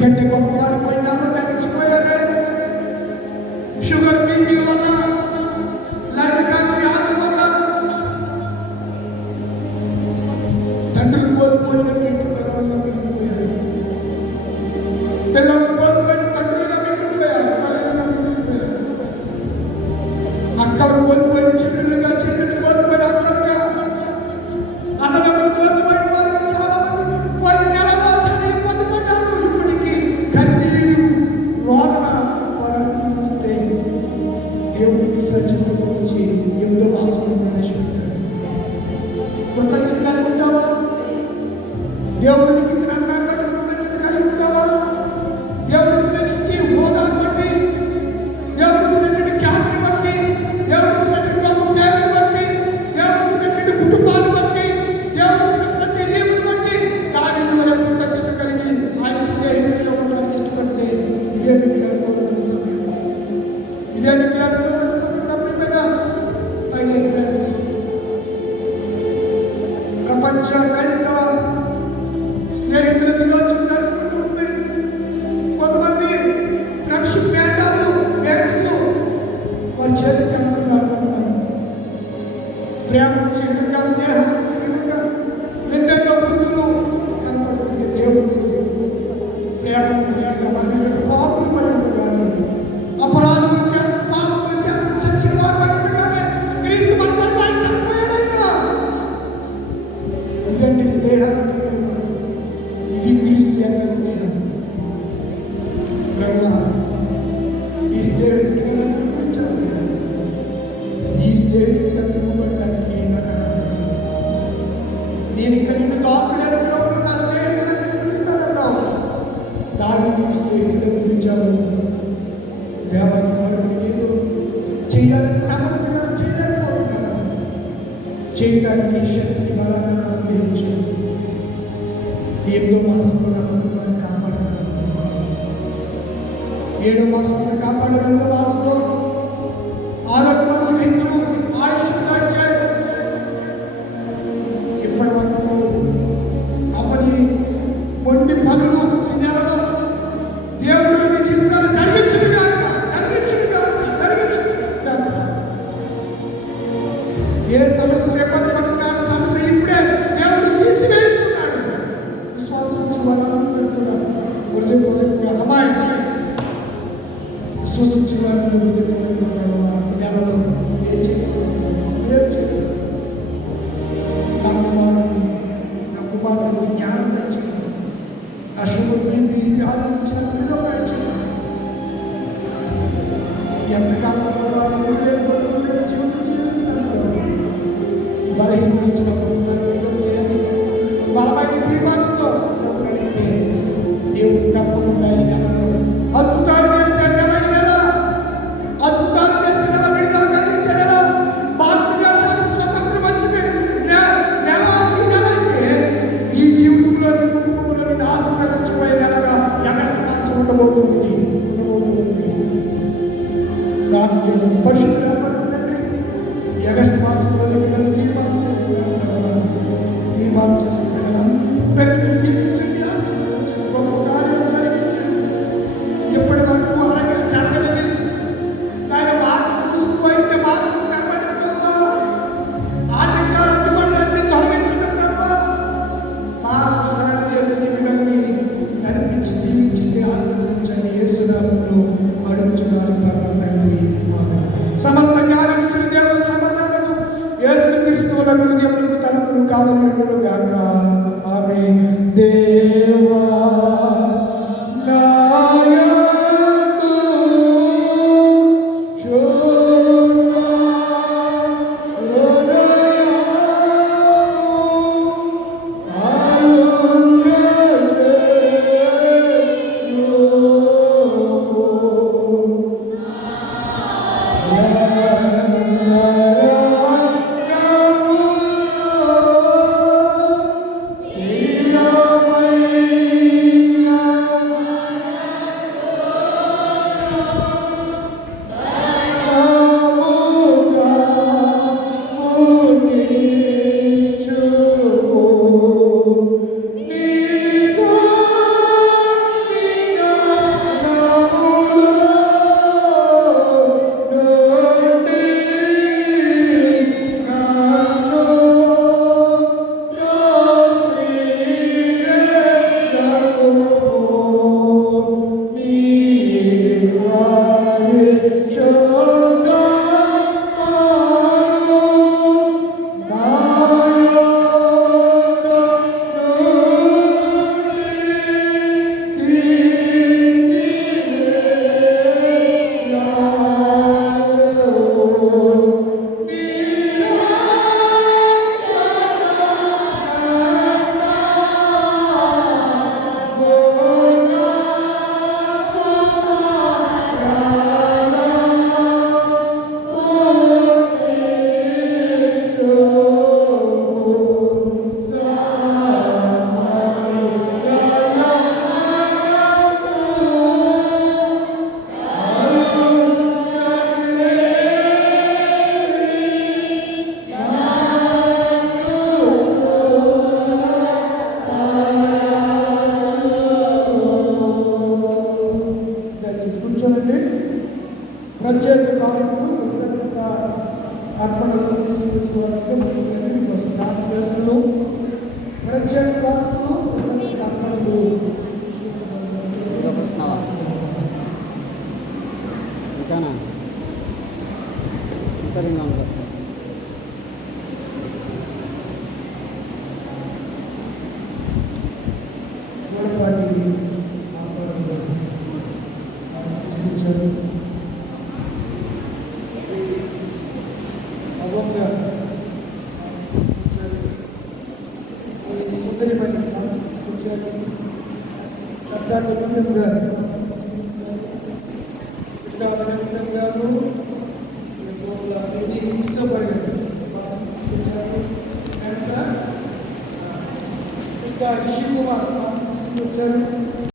కంటే గొప్పవారు పోయినాలో ధరించిపోయారే. Sugar BP వల్ల, లైంగిక వ్యాధుల వల్ల తండ్రులు కోల్పోయిన పిల్లలుగా మిగిలిపోయారు. పిల్లలు కోల్పోయిన తండ్రులుగా మిగిలిపోయారు, తల్లులుగా మిగిలిపోయారు. అక్కలు కోల్పోయిన చెల్లెలుగా, చెల్లెలు కోల్పోయిన అక్కలుగా, అన్నదమ్ములు కోల్పోయిన వారిగా చాలా మంది పోయిన నెలలో చాలా ఇబ్బంది పడ్డారు. ఇప్పటికీ కన్నీరు రోదన వారు అనిపిస్తుంటే దేవుడికి సజీవంగా వచ్చి 8వ మాసంలో ప్రవేశపెట్టాడు. కృతజ్ఞత కలిగి ఉంటావా? దేవుడికి ఇచ్చిన అన్నాన్ని బట్టి కృతజ్ఞత కలిగి ఉంటావా? దేవుడు ఇచ్చినటువంటి హోదాను బట్టి, దేవుడు ఇచ్చినటువంటి ఖ్యాతిని బట్టి, దేవుడు ఇచ్చినటువంటి గొప్ప పేరుని బట్టి, దేవుడు ఇచ్చినటువంటి కుటుంబాన్ని బట్టి, దేవుడు ఇచ్చిన ప్రతి జీవుని బట్టి దావీదు వలె కృతజ్ఞత కలిగి ఆయన స్నేహితులుగా ఉండడానికి ఇష్టపడితే ఇదే మీకు అనుకోవడం సమయం. ఇదే మీకు అనుకోవడం సమయం. మై డియర్ ఫ్రెండ్స్, ప్రపంచ క్రైస్తవ స్నేహితుల దినోత్సవం జరుపుకుంటుంది. కొంతమంది ఫ్రెండ్షిప్ బ్యాండ్స్ వారి చేతికి కనుక్కున్నారు. కొంతమంది ప్రేమకు చిహ్నంగా, స్నేహానికి చిహ్నంగా ఎన్నెన్నో గుర్తులు కనపడుతుంది. దేవుడు ప్రేమ మన పాపులు పడి ఉండగానే, అపరాధముల చేత, పాపముల చేత చచ్చిన వారు పడి ఉండగానే క్రీస్తు మన కొరకు ఆయన చనిపోయాడైనా. ఇదండి స్నేహానికి ఇది క్రీస్తు యొక్క స్నేహం. ప్రభువా, ఈ స్నేహితుడిగా నన్ను పిలిపించావు. ఈ స్నేహితుడిగా పిలువబడడానికి నాకు అర్హత లేదు. నేను ఇంకా నిన్ను దాసుడని పిలవను, నా స్నేహితుడిని పిలుస్తానన్నావు. దాన్ని నువ్వు స్నేహితుడిగా పిలిచావు. దేవానికి మరొకటి లేదు. చేయాలని తప్పనిసరిగా చేయలేకపోతున్నాను. చేయడానికి శక్తిని బలాన్ని అనుగ్రహించు. 8వ మాసంలో నా కుటుంబాన్ని కాపాడగలను. 7వ మాసంలో కాపాడు. 2వ మాసంలో ఆరోగ్యం అనుగ్రహించు, ఆయుష్ దాచాయి. ఇప్పటి వరకు అవని మొండి పనులు ఈ నెలలో దేవుడు మీ జీవితాలు జరిగించుడుగా. ఏ సమస్య లేకపోతే సమస్య ఇప్పుడే దేవుడు తీసివేస్తున్నాడు. విశ్వాసం వాళ్ళందరూ కూడా ఒళ్ళిపోయిన అమ్మాయి విశ్వసించే వాళ్ళందరూ ఒళ్ళిపోయిన ఈ నెలలో ఏం చేయాలి? నా కుమారుడు జ్ఞానం తెచ్చింది. నా షుగర్ బీపీ వ్యాధులు ఇచ్చిన విధంగా ఎంతకాలం జీవితం జీవిస్తున్నాను. ఈ బలహీన గురించి ఒకసారి చేయాలి. బలమైన బీమాలతో అడిగితే దేవుడు తప్పకుండా ఈ నెలలో అద్భుతాలు చేసే నెల, ఈ నెల అద్భుతాలు చేసే నెల, విడుదల కలిగించే నెల, భారతదేశానికి స్వతంత్రం వచ్చింది నెల ఈ నెల అయితే ఈ జీవితంలో, నీ కుటుంబంలో నేను ఆశీర్వదించిపోయే నెలగా ఆగస్టు మాసం ఉండబోతుంది. ప్రార్థన చేస్తాం. పరిశుద్ధుల తండ్రి, ఈ ఆగస్టు మాసంలో పిల్లలు తీర్మానం చేస్తున్నారు. తీర్మానం చేసుకున్న పిల్లలందరినీ దీవించండి, ఆశీర్వదించండి, గొప్ప కార్యం జరిగించండి. ఎప్పటి వరకు అలాగే జరగదని ఆయన మార్పు మూసుకుపోయింటే మార్పు కనబడి ప్రభావ, ఆటంకాలు అడ్డుబండ్లన్నీ తొలగించండి ప్రభావ. మార్పు సరళ చేసి పిల్లల్ని నడిపించి దీవించండి, ఆశీర్వదించండి. యేసు నామములో అడుగుచున్నాను తండ్రి, ఆమేన్. సమస్త జ్ఞానం ఇచ్చిన దేవుని సమాధానము యేసుక్రీస్తు వల్ల మీ హృదయములకు తలుపులు కావలెను గాక. ఆమేన్. దేవా ప్రత్యేక కాపులు కప్పలు ఇంకానా ఇంకా 200 మూడపాటి ఆపారంలో తీసుకొచ్చారు. అవ్వంగా సుందరి పని తీసుకొచ్చారు. పెద్ద కుటుంబం గారు గారు ఇష్టపడేది తీసుకొచ్చారు. నెక్స్ట్ ఇంకా రిషి కుమార్ తీసుకొచ్చారు.